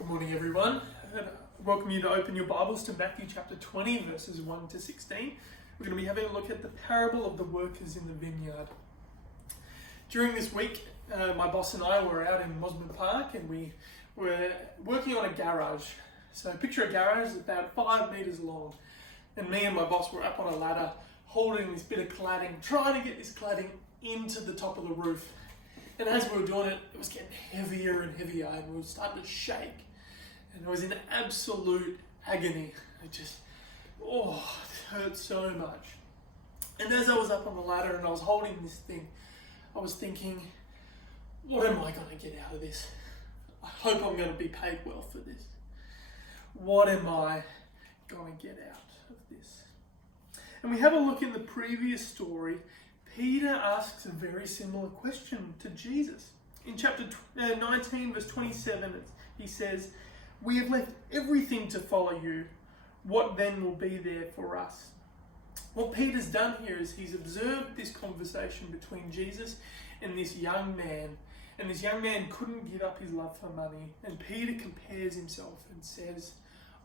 Good morning, everyone. I welcome you to open your Bibles to Matthew chapter 20, verses 1 to 16. We're going to be having a look at the parable of the workers in the vineyard. During this week, my boss and I were out in Mosman Park and we were working on a garage. So picture a garage about 5 meters long. And me and my boss were up on a ladder holding this bit of cladding, trying to get this cladding into the top of the roof. And as we were doing it, it was getting heavier and heavier and we were starting to shake. And I was in absolute agony. It hurt so much. And as I was up on the ladder and I was holding this thing, I was thinking, what am I going to get out of this? I hope I'm going to be paid well for this. What am I going to get out of this? And we have a look in the previous story. Peter asks a very similar question to Jesus. In chapter 19, verse 27, he says, "We have left everything to follow you. What then will be there for us?" What Peter's done here is he's observed this conversation between Jesus and this young man. And this young man couldn't give up his love for money. And Peter compares himself and says,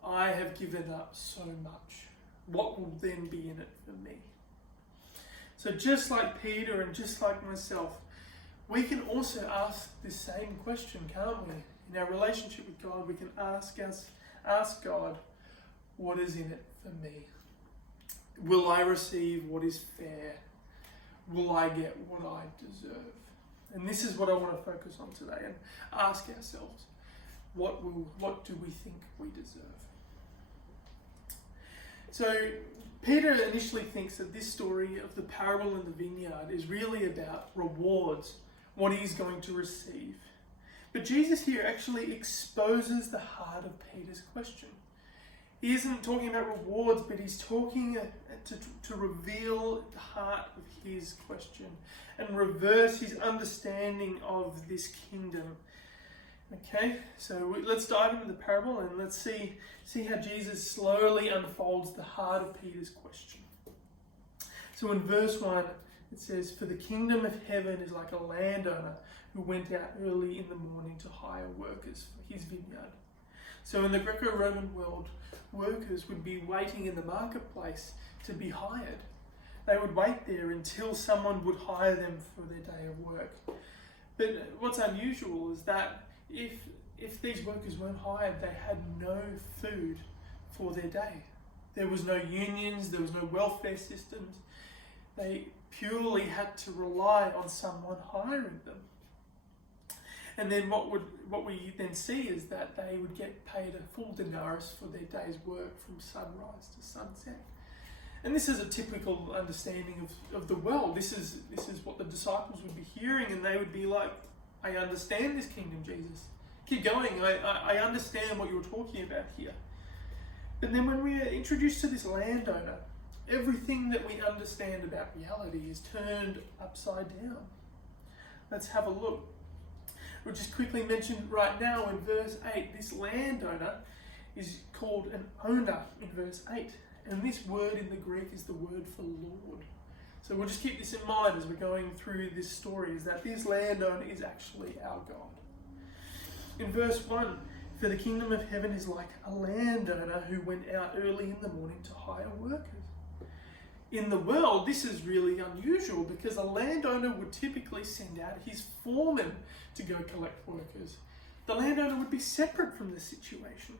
"I have given up so much. What will then be in it for me?" So just like Peter and just like myself, we can also ask this same question, can't we? In our relationship with God, we can ask God, what is in it for me? Will I receive what is fair? Will I get what I deserve? And this is what I want to focus on today and ask ourselves, what do we think we deserve? So Peter initially thinks that this story of the parable in the vineyard is really about rewards, what he's going to receive. But Jesus here actually exposes the heart of Peter's question. He isn't talking about rewards, but he's talking to reveal the heart of his question and reverse his understanding of this kingdom. Okay, so let's dive into the parable and let's see how Jesus slowly unfolds the heart of Peter's question. So in verse 1, it says, "For the kingdom of heaven is like a landowner who went out early in the morning to hire workers for his vineyard." So in the Greco-Roman world, workers would be waiting in the marketplace to be hired. They would wait there until someone would hire them for their day of work. But what's unusual is that if these workers weren't hired, they had no food for their day. There was no unions, there was no welfare systems. They purely had to rely on someone hiring them. And then what we then see is that they would get paid a full denarius for their day's work from sunrise to sunset. And this is a typical understanding of the world. This is what the disciples would be hearing, and they would be like, "I understand this kingdom, Jesus. Keep going. I understand what you're talking about here." But then when we are introduced to this landowner, everything that we understand about reality is turned upside down. Let's have a look. We'll just quickly mention right now in verse 8, this landowner is called an owner in verse 8. And this word in the Greek is the word for Lord. So we'll just keep this in mind as we're going through this story, is that this landowner is actually our God. In verse 1, "For the kingdom of heaven is like a landowner who went out early in the morning to hire workers." In the world, this is really unusual because a landowner would typically send out his foreman to go collect workers. The landowner would be separate from the situation.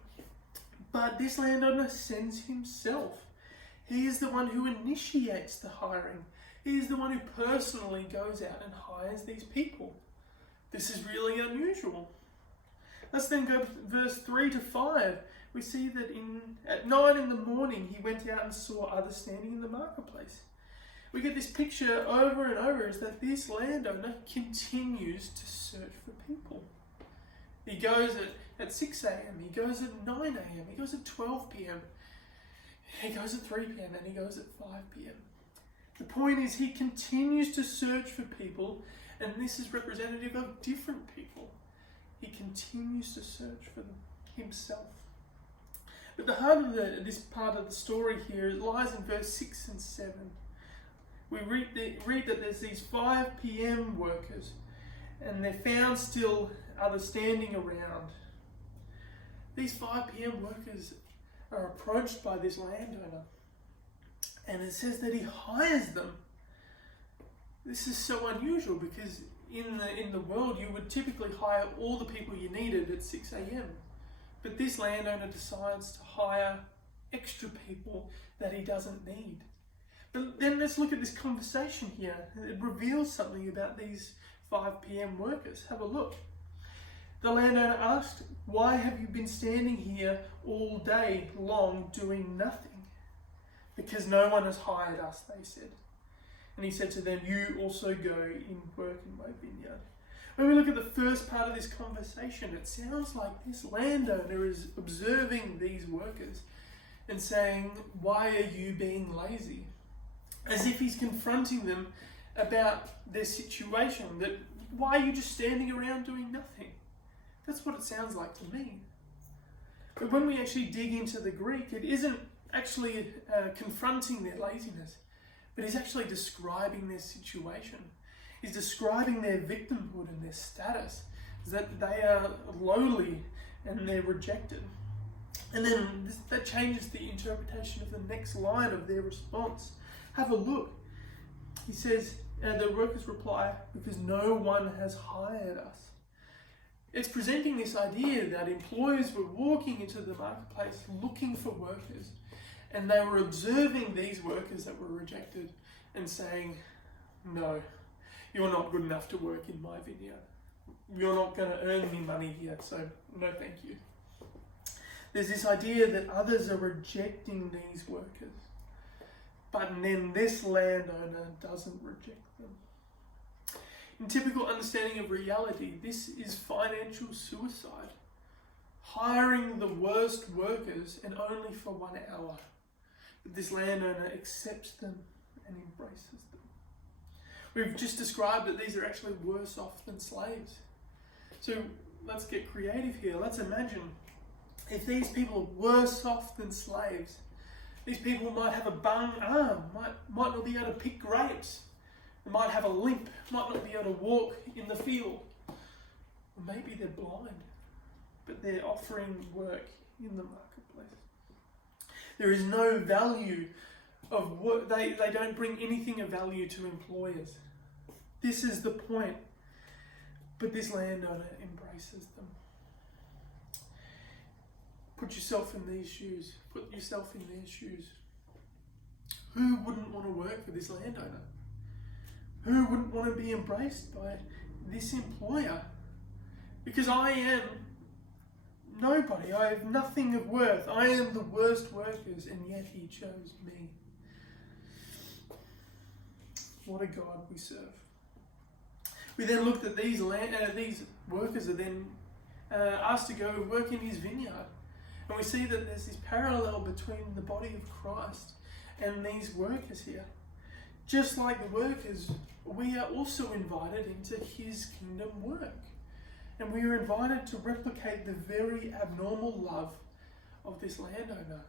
But this landowner sends himself. He is the one who initiates the hiring. He is the one who personally goes out and hires these people. This is really unusual. Let's then go to verse 3 to 5. We see that at 9 in the morning, he went out and saw others standing in the marketplace. We get this picture over and over is that this landowner continues to search for people. He goes at 6 a.m, he goes at 9 a.m, he goes at 12 p.m, he goes at 3 p.m, and he goes at 5 p.m. The point is he continues to search for people, and this is representative of different people. He continues to search for them himself. But the heart of this part of the story here lies in verse 6 and 7. We read that there's these 5 p.m. workers, and they're found still others standing around. these 5 p.m. workers are approached by this landowner, and it says that he hires them. This is so unusual because in the world you would typically hire all the people you needed at 6 a.m. But this landowner decides to hire extra people that he doesn't need. But then let's look at this conversation here. It reveals something about these 5 p.m. workers. Have a look. The landowner asked, "Why have you been standing here all day long doing nothing?" "Because no one has hired us," they said. And he said to them, "You also go and work in my vineyard." When we look at the first part of this conversation, it sounds like this landowner is observing these workers and saying, "Why are you being lazy?" As if he's confronting them about their situation, that why are you just standing around doing nothing? That's what it sounds like to me. But when we actually dig into the Greek, it isn't actually confronting their laziness, but he's actually describing their situation. He's describing their victimhood and their status, that they are lowly and they're rejected. And then that changes the interpretation of the next line of their response. Have a look. He says, the workers reply, "Because no one has hired us." It's presenting this idea that employers were walking into the marketplace looking for workers, and they were observing these workers that were rejected and saying, "No, you're not good enough to work in my vineyard. You're not going to earn me money here, so no thank you." There's this idea that others are rejecting these workers, but then this landowner doesn't reject them. In typical understanding of reality, this is financial suicide. Hiring the worst workers and only for 1 hour. But this landowner accepts them and embraces them. We've just described that these are actually worse off than slaves. So let's get creative here. Let's imagine if these people are worse off than slaves. These people might have a bung arm, might not be able to pick grapes. They might have a limp, might not be able to walk in the field. Or maybe they're blind, but they're offering work in the marketplace. There is no value of work. They don't bring anything of value to employers. This is the point. But this landowner embraces them. Put yourself in these shoes. Put yourself in their shoes. Who wouldn't want to work for this landowner? Who wouldn't want to be embraced by this employer? Because I am nobody. I have nothing of worth. I am the worst workers, and yet he chose me. What a God we serve. We then looked at these workers are then asked to go work in his vineyard. And we see that there's this parallel between the body of Christ and these workers here. Just like the workers, we are also invited into his kingdom work. And we are invited to replicate the very abnormal love of this landowner.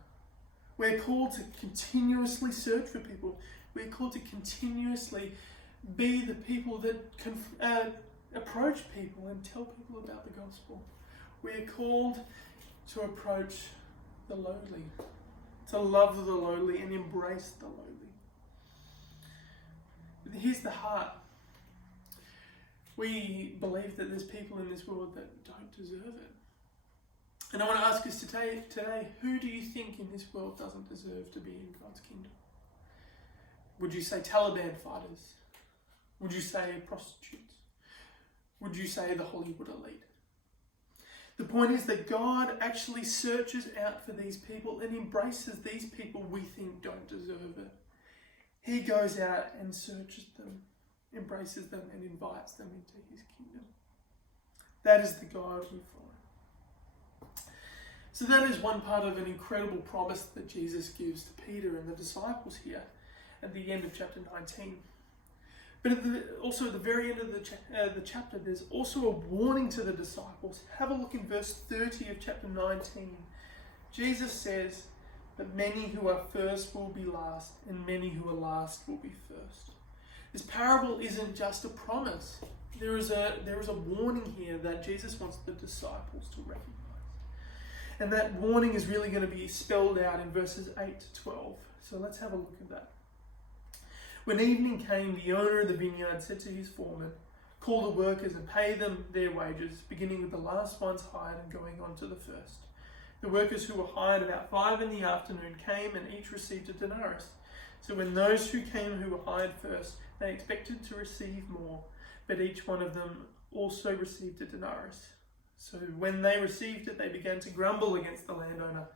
We're called to continuously search for people. We're called to continuously be the people that can approach people and tell people about the gospel. We're called to approach the lowly, to love the lowly and embrace the lowly. But here's the heart. We believe that there's people in this world that don't deserve it. And I want to ask us today, who do you think in this world doesn't deserve to be in God's kingdom? Would you say Taliban fighters? Would you say prostitutes? Would you say the Hollywood elite? The point is that God actually searches out for these people and embraces these people we think don't deserve it. He goes out and searches them, embraces them, and invites them into his kingdom. That is the God we follow. So that is one part of an incredible promise that Jesus gives to Peter and the disciples here at the end of chapter 19. But also at the very end of the chapter, there's also a warning to the disciples. Have a look in verse 30 of chapter 19. Jesus says that many who are first will be last, and many who are last will be first. This parable isn't just a promise. There is a warning here that Jesus wants the disciples to recognize. And that warning is really going to be spelled out in verses 8 to 12. So let's have a look at that. When evening came, the owner of the vineyard said to his foreman, "Call the workers and pay them their wages, beginning with the last ones hired and going on to the first." The workers who were hired about 5 in the afternoon came and each received a denarius. So when those who came who were hired first, they expected to receive more, but each one of them also received a denarius. So when they received it, they began to grumble against the landowner.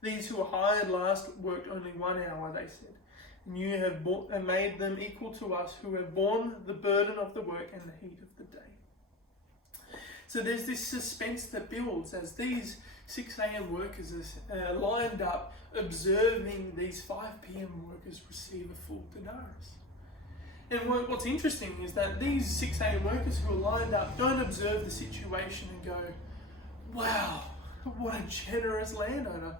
"These who were hired last worked only 1 hour," they said, "and you have made them equal to us who have borne the burden of the work and the heat of the day." So there's this suspense that builds as these 6 a.m. workers are lined up observing these 5 p.m. workers receive a full denarius. And what's interesting is that these 6 a.m. workers who are lined up don't observe the situation and go, "Wow, what a generous landowner.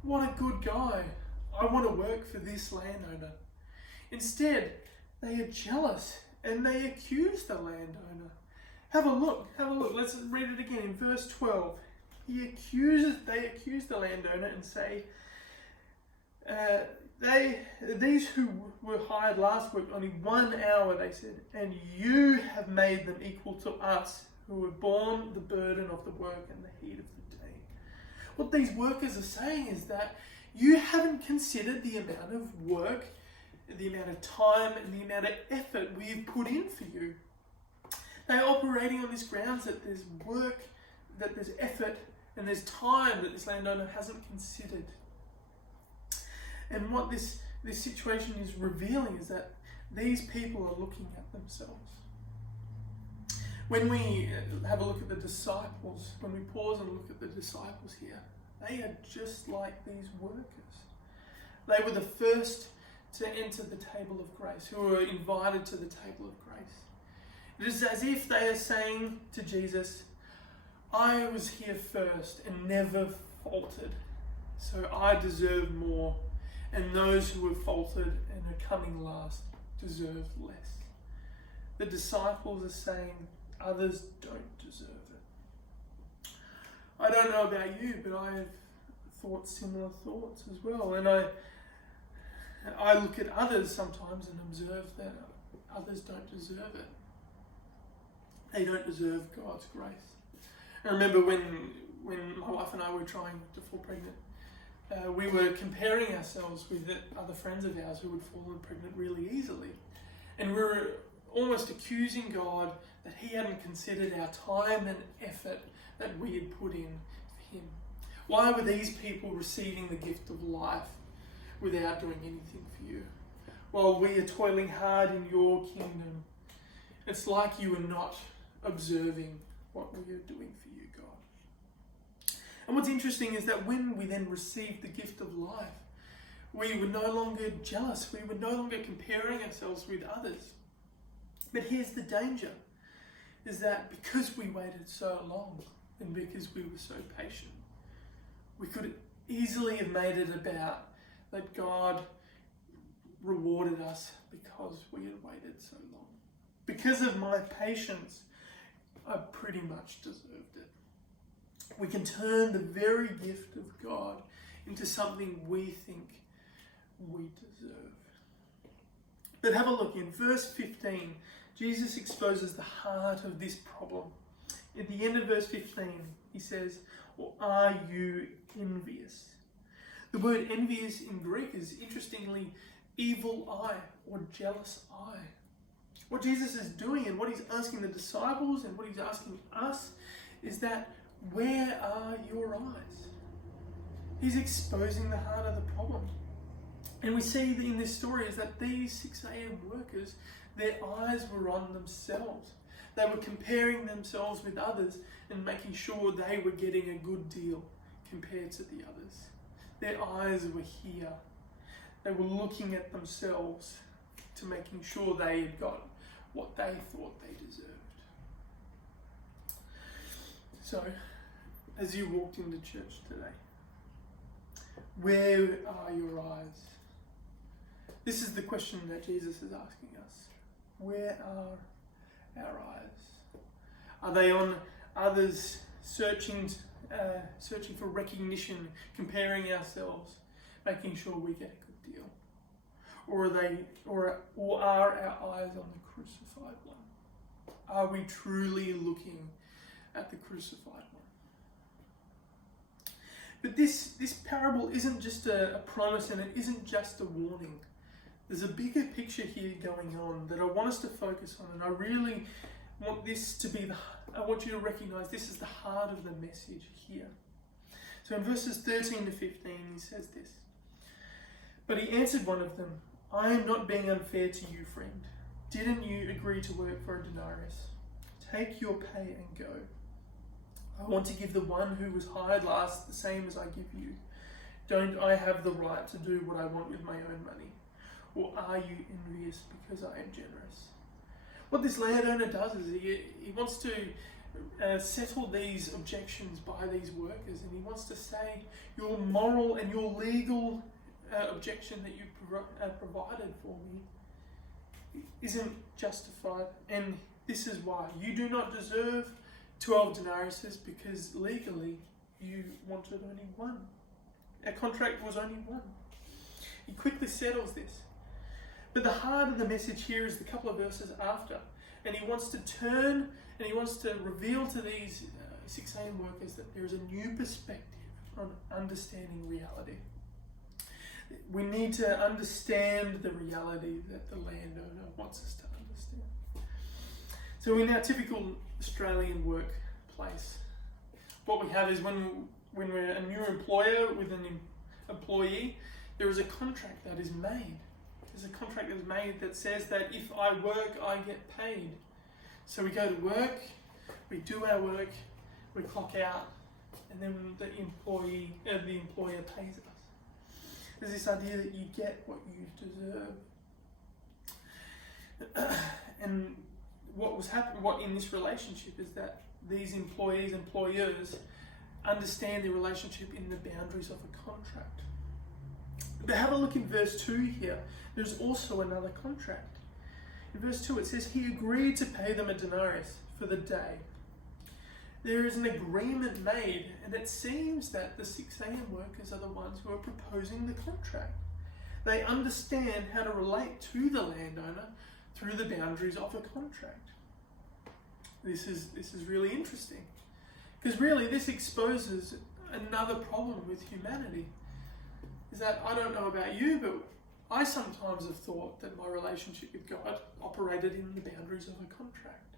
What a good guy. I want to work for this landowner." Instead, they are jealous and they accuse the landowner. Have a look. Let's read it again in verse 12. They accuse the landowner and say, "These who were hired last worked only 1 hour," they said, "and you have made them equal to us who have borne the burden of the work and the heat of the day." What these workers are saying is that you haven't considered the amount of work, the amount of time, and the amount of effort we've put in for you. They're operating on this grounds that there's work, that there's effort, and there's time that this landowner hasn't considered. And what this situation is revealing is that these people are looking at themselves. When we have a look at the disciples, when we pause and look at the disciples here, they are just like these workers. They were the first to enter the table of grace, who were invited to the table of grace. It is as if they are saying to Jesus, "I was here first and never faltered, so I deserve more. And those who have faltered and are coming last deserve less." The disciples are saying others don't deserve it. I don't know about you, but I have thought similar thoughts as well. And I look at others sometimes and observe that others don't deserve it. They don't deserve God's grace. I remember when my wife and I were trying to fall pregnant, we were comparing ourselves with other friends of ours who would fall pregnant really easily. And we were almost accusing God that he hadn't considered our time and effort that we had put in for him. Why were these people receiving the gift of life without doing anything for you? While we are toiling hard in your kingdom, it's like you are not observing what we are doing for you, God. And what's interesting is that when we then received the gift of life, we were no longer jealous. We were no longer comparing ourselves with others. But here's the danger, is that because we waited so long and because we were so patient, we could easily have made it about that God rewarded us because we had waited so long. Because of my patience, I pretty much deserved it. We can turn the very gift of God into something we think we deserve. But have a look in verse 15. Jesus exposes the heart of this problem. At the end of verse 15, he says, "Or are you envious?" The word envious in Greek is interestingly evil eye or jealous eye. What Jesus is doing and what he's asking the disciples and what he's asking us is that, where are your eyes? He's exposing the heart of the problem. And we see in this story is that these 6 a.m. workers, their eyes were on themselves. They were comparing themselves with others and making sure they were getting a good deal compared to the others. Their eyes were here. They were looking at themselves to making sure they had got what they thought they deserved. So, as you walked into church today, where are your eyes? This is the question that Jesus is asking us. Where are our eyes? Are they on others, searching searching for recognition, comparing ourselves, making sure we get a good deal? Or are our eyes on the crucified one? Are we truly looking at the crucified one? But this parable isn't just a promise, and it isn't just a warning. There's a bigger picture here going on that I want us to focus on, and I really want this to be I want you to recognize this is the heart of the message here. So in verses 13 to 15, he says this. But he answered one of them, I am not being unfair to you, friend. Didn't you agree to work for a denarius? Take your pay and go. I want to give the one who was hired last the same as I give you. Don't I have the right to do what I want with my own money? Or are you envious because I am generous? What this landowner does is he wants to settle these objections by these workers, and he wants to say your moral and your legal objection that you provided for me isn't justified, and this is why. You do not deserve 12 denariuses because legally you wanted only one. A contract was only one. He quickly settles this. But the heart of the message here is the couple of verses after. And he wants to turn and he wants to reveal to these 6 a.m. workers that there is a new perspective on understanding reality. We need to understand the reality that the landowner wants us to understand. So in our typical Australian workplace, what we have is when we're a new employer with an employee, there is a contract that is made. There's a contract that is made that says that if I work, I get paid. So we go to work, we do our work, we clock out, and then the employer pays us. There's this idea that you get what you deserve. And what in this relationship is that these employers understand the relationship in the boundaries of a contract. But have a look in verse 2 here. There's also another contract. In verse 2 it says, he agreed to pay them a denarius for the day. There is an agreement made, and it seems that the 6 a.m. workers are the ones who are proposing the contract. They understand how to relate to the landowner through the boundaries of a contract. This is really interesting, because really this exposes another problem with humanity. Is that I don't know about you, but I sometimes have thought that my relationship with God operated in the boundaries of a contract.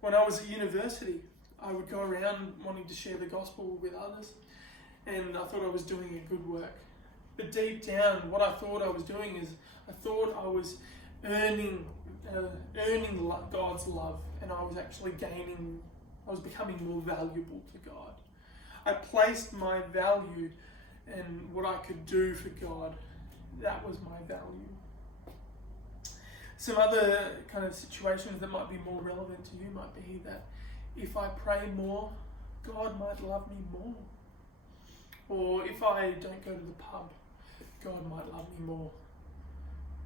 When I was at university, I would go around wanting to share the gospel with others, and I thought I was doing a good work. But deep down, what I thought I was doing is I thought I was earning God's love, and I was actually I was becoming more valuable to God. I placed my value and what I could do for God, that was my value. Some other kind of situations that might be more relevant to you might be that if I pray more, God might love me more. Or if I don't go to the pub, God might love me more.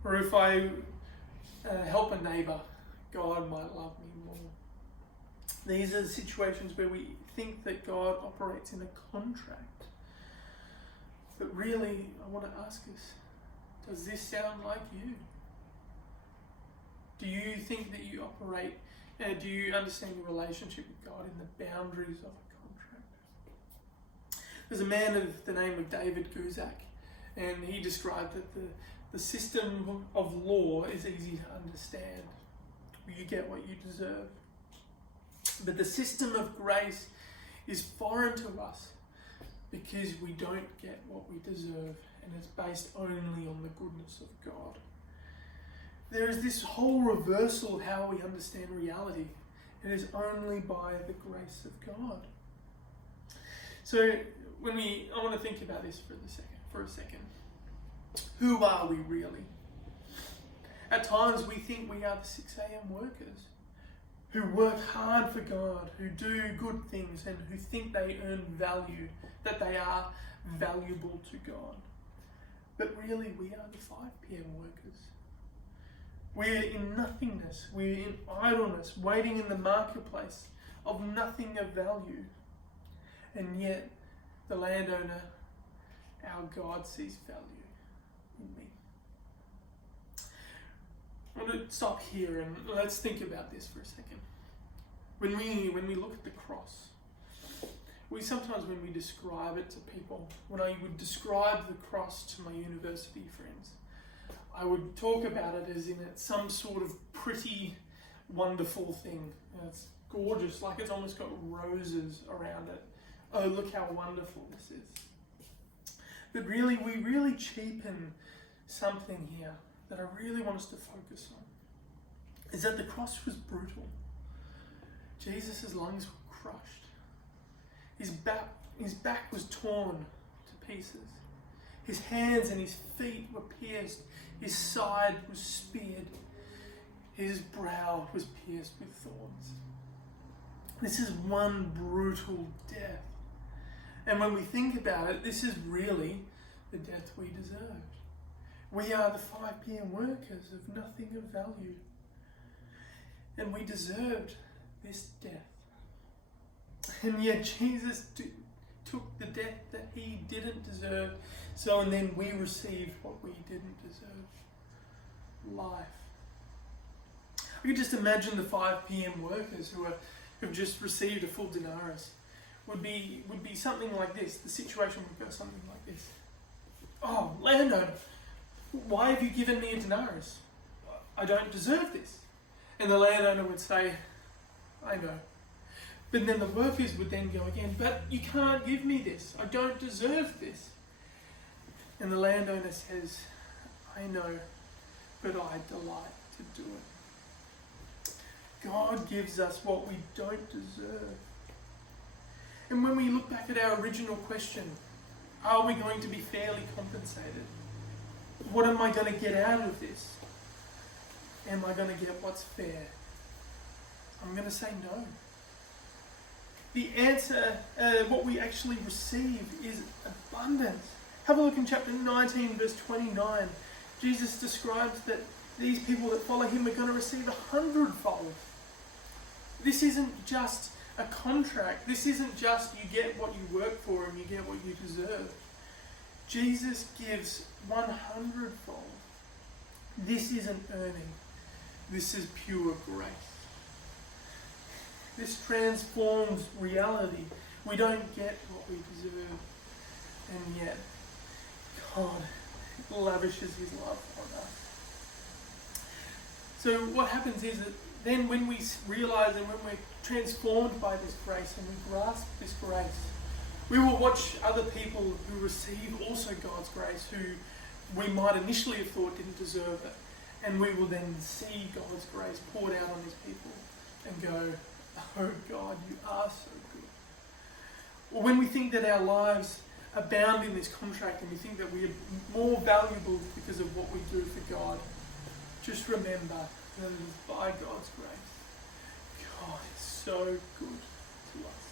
Or if I help a neighbour, God might love me more. These are the situations where we think that God operates in a contract. But really, I want to ask us, does this sound like you? Do you think that you operate, do you understand your relationship with God in the boundaries of a contract? There's a man of the name of David Guzik, and he described that the system of law is easy to understand. You get what you deserve. But the system of grace is foreign to us, because we don't get what we deserve, and it's based only on the goodness of God. There is this whole reversal of how we understand reality. It is only by the grace of God. So I want to think about this for a second. Who are we really? At times we think we are the 6 a.m. workers who work hard for God, who do good things, and who think they earn value, that they are valuable to God. But really, we are the 5 p.m. workers. We're in nothingness. We're in idleness, waiting in the marketplace of nothing of value. And yet, the landowner, our God, sees value in me. I want to stop here and let's think about this for a second. When we look at the cross, sometimes when we describe it to people, when I would describe the cross to my university friends, I would talk about it as in it's some sort of pretty, wonderful thing. It's gorgeous, like it's almost got roses around it. Oh, look how wonderful this is. But really, we really cheapen something here that I really want us to focus on. Is that the cross was brutal. Jesus' lungs were crushed. His back was torn to pieces. His hands and his feet were pierced. His side was speared. His brow was pierced with thorns. This is one brutal death. And when we think about it, this is really the death we deserved. We are the 5 p.m. workers of nothing of value. And we deserved this death. And yet Jesus took the death that he didn't deserve. And then we received what we didn't deserve. Life. I could just imagine the 5 p.m. workers who've just received a full denarius would be something like this. The situation would go something like this. Oh, landowner, why have you given me a denarius? I don't deserve this. And the landowner would say, I know. But then the workers would then go again, but you can't give me this. I don't deserve this. And the landowner says, I know, but I delight to do it. God gives us what we don't deserve. And when we look back at our original question, are we going to be fairly compensated? What am I going to get out of this? Am I going to get what's fair? I'm going to say no. The answer, what we actually receive, is abundance. Have a look in chapter 19, verse 29. Jesus describes that these people that follow him are going to receive 100-fold. This isn't just a contract. This isn't just you get what you work for and you get what you deserve. Jesus gives 100-fold. This isn't earning. This is pure grace. This transforms reality. We don't get what we deserve. And yet, God lavishes his love on us. So what happens is that then when we realize and when we're transformed by this grace and we grasp this grace, we will watch other people who receive also God's grace, who we might initially have thought didn't deserve it. And we will then see God's grace poured out on his people and go, oh God, you are so good. Or when we think that our lives are bound in this contract and we think that we are more valuable because of what we do for God, just remember that it is by God's grace. God is so good to us.